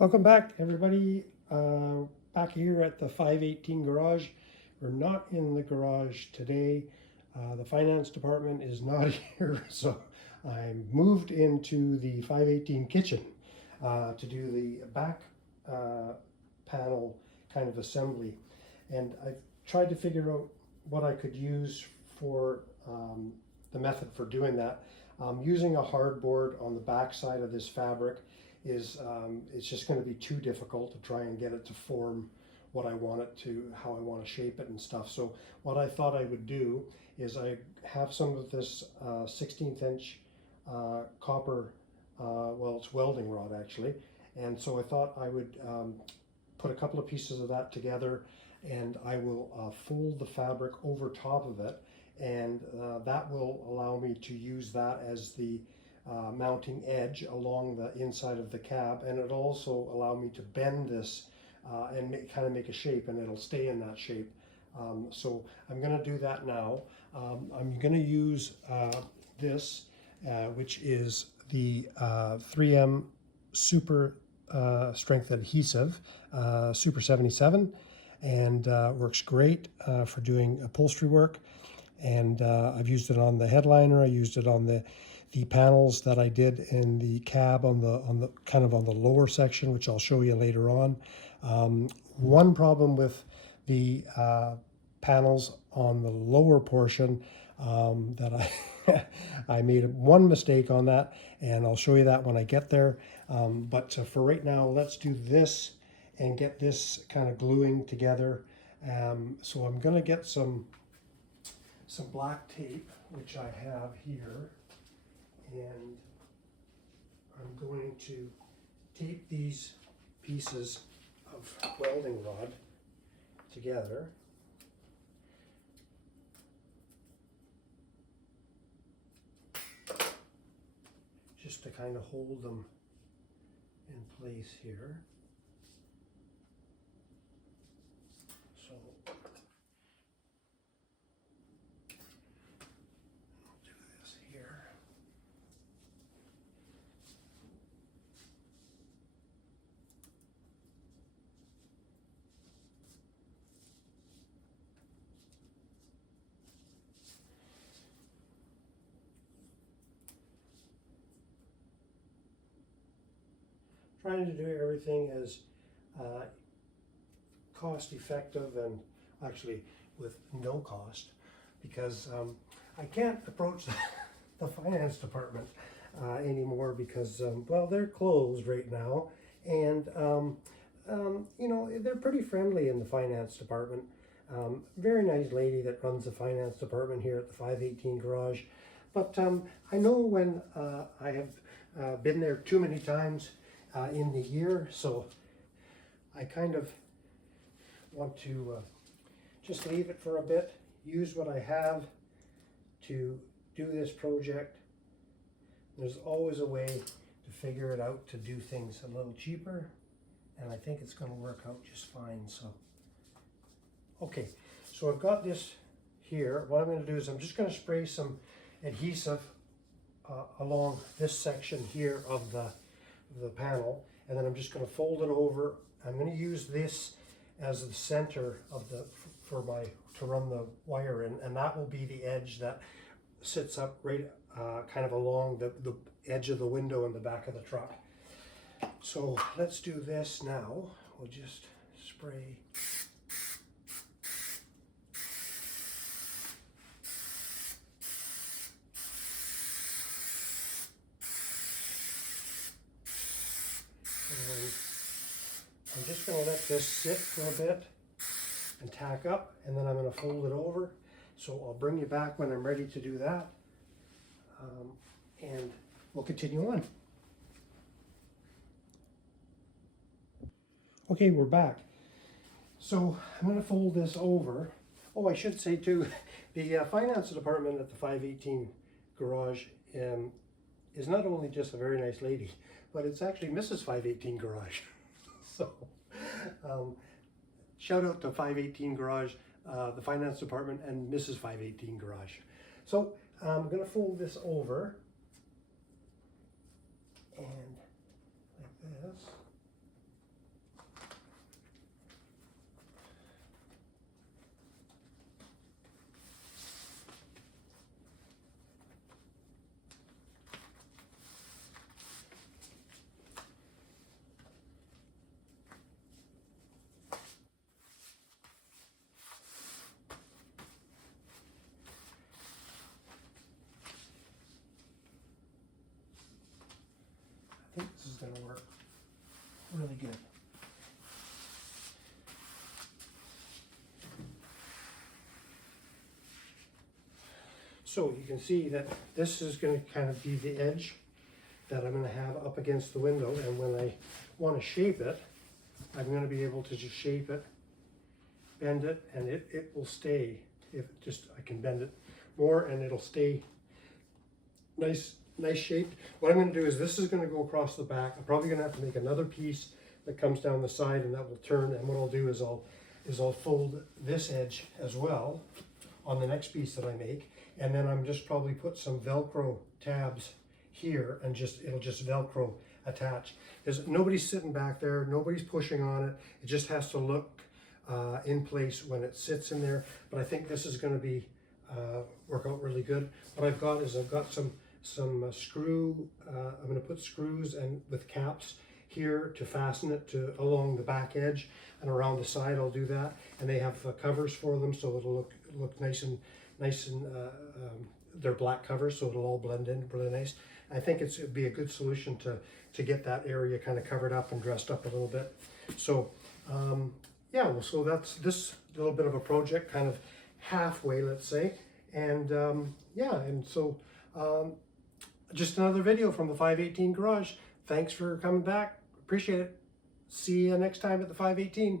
Welcome back, everybody. Back here at the 518 garage. We're not in the garage today. The finance department is not here, so I moved into the 518 kitchen to do the back panel kind of assembly. And I've tried to figure out what I could use for the method for doing that. Using a hardboard on the back side of this fabric is it's just going to be too difficult to try and get it to form what I want it to, how I want to shape it and stuff. So what I thought I would do is I have some of this 16th inch copper, well, it's welding rod actually, and so I thought I would put a couple of pieces of that together, and I will fold the fabric over top of it, and that will allow me to use that as the mounting edge along the inside of the cab, and it'll also allow me to bend this and kind of make a shape, and it'll stay in that shape. So I'm going to do that now. I'm going to use this, which is the 3M Super Strength Adhesive, Super 77, and works great for doing upholstery work. And I've used it on the headliner. I used it on the panels that I did in the cab on the kind of on the lower section, which I'll show you later on. One problem with the panels on the lower portion that I made one mistake on that, and I'll show you that when I get there. But for right now, let's do this and get this kind of gluing together. So I'm going to get some black tape, which I have here, and I'm going to tape these pieces of welding rod together. Just to kind of hold them in place here. So I'll do this here. Trying to do everything as cost effective and actually with no cost, because I can't approach the finance department anymore because well, they're closed right now, and you know, they're pretty friendly in the finance department. Very nice lady that runs the finance department here at the 518 garage, but I know when I have been there too many times in the year, so I kind of want to just leave it for a bit, use what I have to do this project. There's always a way to figure it out to do things a little cheaper, and I think it's going to work out just fine. So okay, so I've got this here. What I'm going to do is I'm just going to spray some adhesive along this section here of the panel, and then I'm just going to fold it over. I'm going to use this as the center of the to run the wire in, and that will be the edge that sits up right kind of along the edge of the window in the back of the truck. So let's do this now. We'll just spray. And I'm just going to let this sit for a bit and tack up, and then I'm going to fold it over. So I'll bring you back when I'm ready to do that, and we'll continue on. Okay, we're back. So I'm going to fold this over. Oh, I should say too, the finance department at the 518 garage is not only just a very nice lady, but it's actually Mrs. 518 Garage. So shout out to 518 Garage, the finance department, and Mrs. 518 Garage. So I'm going to fold this over, and like this. going to work really good. So you can see that this is going to kind of be the edge that I'm going to have up against the window, and when I want to shape it, I'm going to be able to just shape it, bend it, and it will stay. If just I can bend it more and it'll stay nice shaped. What I'm going to do is this is going to go across the back. I'm probably going to have to make another piece that comes down the side, and that will turn, and what I'll do is I'll fold this edge as well on the next piece that I make, and then I'm just probably put some Velcro tabs here, and it'll just Velcro attach. There's nobody's sitting back there, nobody's pushing on it. It just has to look in place when it sits in there. But I think this is going to be work out really good. What I've got is I've got some screw. I'm going to put screws and with caps here to fasten it to along the back edge, and around the side I'll do that. And they have covers for them, so it'll look nice and they're black covers, so it'll all blend in really nice. I think it'd be a good solution to get that area kind of covered up and dressed up a little bit. So yeah, well, so that's this little bit of a project, kind of halfway, let's say. And yeah, and so just another video from the 518 Garage. Thanks for coming back. Appreciate it. See you next time at the 518.